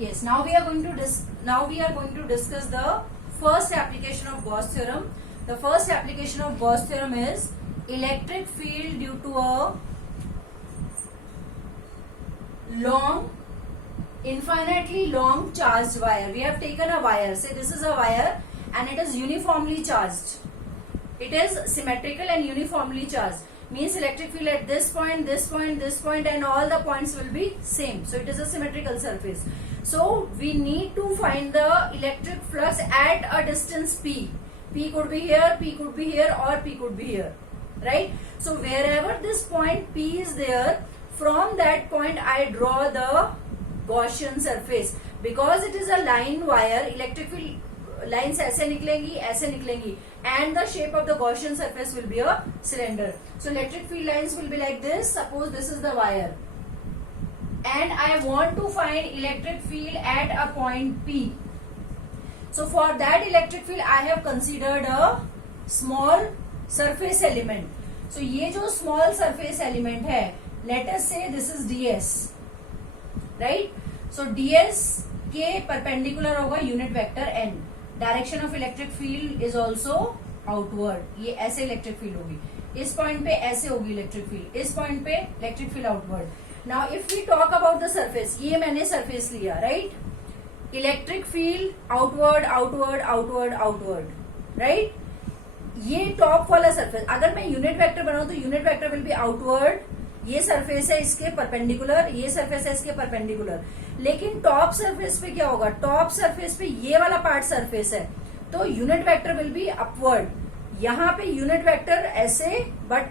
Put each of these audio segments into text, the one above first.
Yes, now we are going to discuss the first application of Gauss theorem. The first application of Gauss theorem is electric field due to a infinitely long charged wire. We have taken a wire, say this is a wire and it is uniformly charged. It is symmetrical and uniformly charged. Means electric field at this point, this point, this point, and all the points will be same. So it is a symmetrical surface. So we need to find the electric flux at a distance P. P could be here, P could be here, or P could be here. Right? So wherever this point P is there, from that point I draw the Gaussian surface. Because it is a line wire, electric field lines ऐसे निकलेंगी and the shape of the Gaussian surface will be a cylinder. So electric field lines will be like this. Suppose this is the wire and I want to find electric field at a point P. So for that electric field I have considered a small surface element. So ये जो small surface element है, let us say this is ds, right? So ds के perpendicular होगा unit vector n. Direction of electric field is also outward. ये ऐसे electric field होगी, इस point पे ऐसे होगी इलेक्ट्रिक फील्ड, इस पॉइंट पे electric field outward. Now if we talk about the surface, ये मैंने सरफेस लिया, right? Electric field outward outward outward outward, right? ये टॉप वाला सरफेस, अगर मैं यूनिट वेक्टर बनाऊं तो unit vector will be outward. ये सरफेस है इसके परपेंडिकुलर, ये सरफेस है इसके परपेंडिकुलर. लेकिन टॉप सरफेस पे क्या होगा? टॉप सरफेस पे ये वाला पार्ट सरफेस है तो unit vector will be upward. यहाँ पे यूनिट वेक्टर ऐसे, but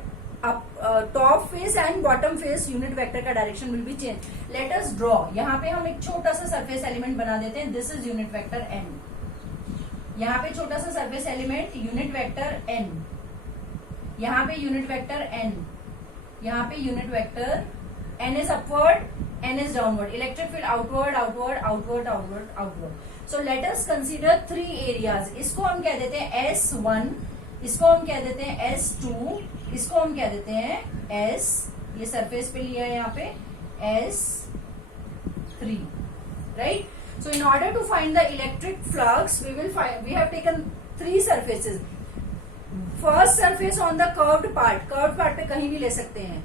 top face and bottom face unit vector का direction will be change. Let us draw. यहाँ पे हम एक छोटा सा सरफेस एलिमेंट बना देते हैं. This is unit vector N. यहाँ पे छोटा सा surface element unit vector N, यहाँ पे यूनिट वेक्टर एन, यहाँ पे unit vector n is upward, n is downward. Electric field outward, outward, outward, outward, outward. So let us consider three areas. इसको हम कह देते हैं S1, इसको हम कह देते हैं S2, इसको हम कह देते हैं S, ये सरफेस पे लिया है यहाँ पे S3, right? So in order to find the electric flux, we have taken three surfaces. First surface on the curved part पे कहीं भी ले सकते हैं.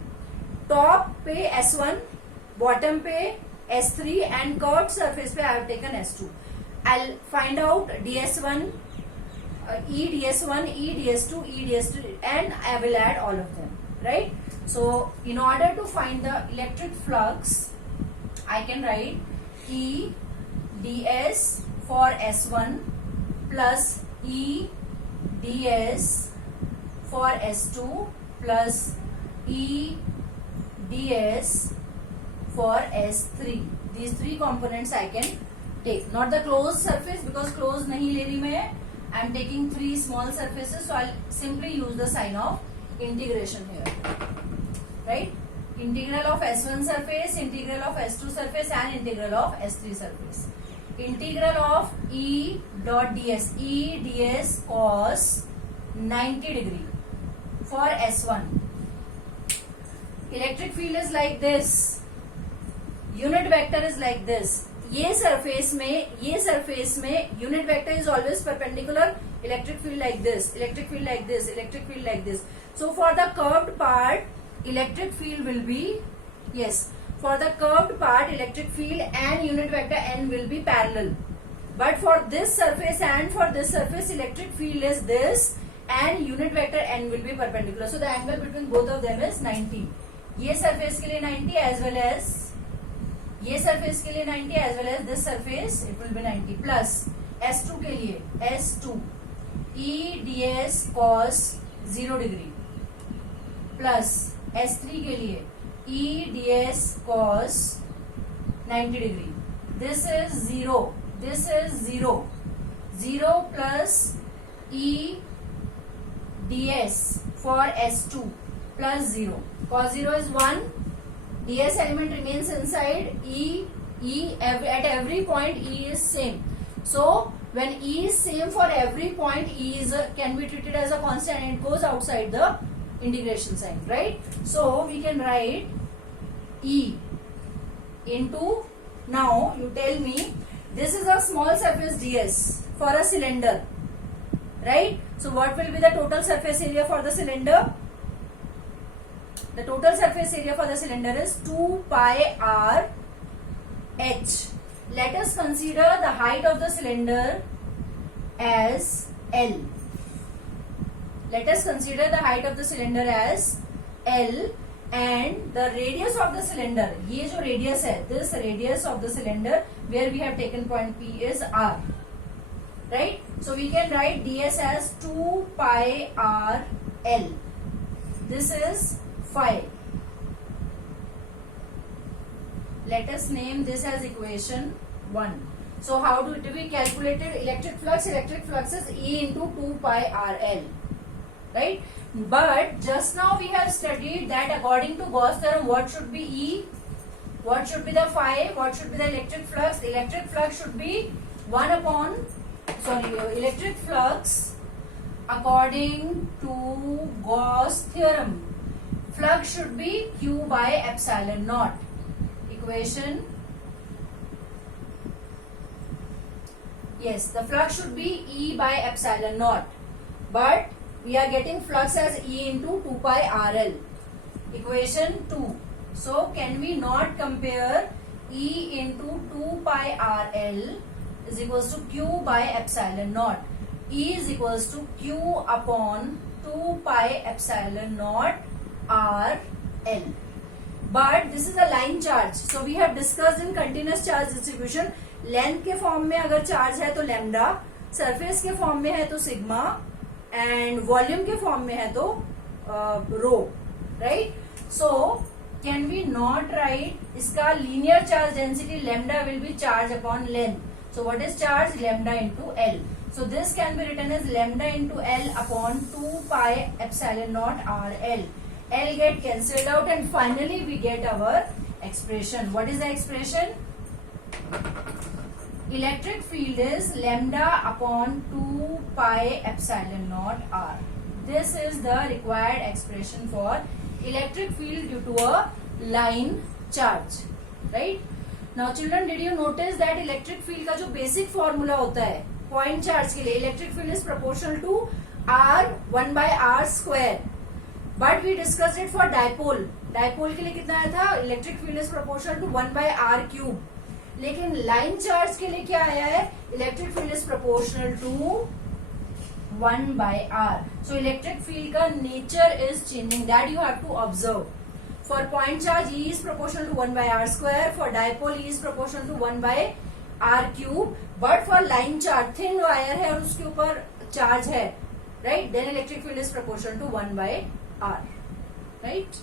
टॉप पे S1, बॉटम पे S3 एंड कर्व्ड सरफेस पे I have taken S2. I find out ds1, eds1, eds2, eds2 and I will add all of them, right? So in order to find the electric flux I can write E ds for S1 plus E ds for S2 plus E ds for S3. These three components I can take. Not the closed surface because closed नहीं ले रही मैं. I am taking three small surfaces, so I'll simply use the sign of integration here. Right? Integral of S1 surface, integral of S2 surface, and integral of S3 surface. Integral of E dot ds. E ds cos 90 degree for S1. Electric field is like this. Unit vector is like this. ये surface में unit vector is always perpendicular. Electric field like this, electric field like this, electric field like this. So for the curved part electric field will be, yes, for the curved part electric field and unit vector n will be parallel. But for this surface and for this surface electric field is this and unit vector n will be perpendicular. So the angle between both of them is 90. ये surface के लिए 90 as well as ये surface के लिए 90 as well as this surface it will be 90 plus S2 के लिए S2 E ds cos 0 degree plus S3 के लिए E ds cos 90 degree. This is 0. This is 0. 0 plus E ds for S2 plus 0. Cos 0 is 1. ds element remains inside. At every point E is same. So when E is same for every point, E can be treated as a constant and it goes outside the integration sign, right? So we can write E into Now you tell me, this is a small surface ds for a cylinder, right? So what will be the total surface area for the cylinder? The total surface area for the cylinder is 2 pi r h. Let us consider the height of the cylinder as L. Let us consider the height of the cylinder as L and the radius of the cylinder. ये जो radius है, this radius of the cylinder where we have taken point P is R. Right? So we can write ds as 2 pi r L. This is phi. Let us name this as equation 1. So how do we calculate electric flux? Electric flux is E into 2 pi r L. Right? But just now we have studied that according to Gauss theorem, what should be E? What should be the phi? What should be the electric flux? Electric flux should be electric flux according to Gauss theorem. Flux should be Q by epsilon naught. Equation. Yes, the flux should be E by epsilon naught. But we are getting flux as E into 2 pi RL. Equation 2. So can we not compare E into 2 pi RL is equals to Q by epsilon naught. E is equals to Q upon 2 pi epsilon naught RL. But this is a line charge. So we have discussed in continuous charge distribution. Length के form में अगर charge है तो lambda, surface के form में है तो sigma and volume के फॉर्म में है तो rho. Right? So can we not write इसका linear charge density lambda will be charge upon length. So what is charge? Lambda into L. So this can be written as lambda into L upon 2 pi epsilon naught RL. L get cancelled out and finally we get our expression. What is the expression? Electric field is lambda upon 2 pi epsilon naught R. This is the required expression for electric field due to a line charge. Right? Now children, did you notice that electric field का जो basic formula होता है point charge के लिए, electric field is proportional to R 1 by R square. But we discussed it for dipole. Dipole के लिए कितना आया था? Electric field is proportional to 1 by R cube. लेकिन लाइन चार्ज के लिए क्या आया है? Electric field is proportional to 1 by R. So electric field का nature is changing, that you have to observe. For point charge E is proportional to 1 by R square. For dipole E is proportional to 1 by R cube. But for line charge, thin wire है और उसके ऊपर charge है, right, then electric field is proportional to 1 by R. Right?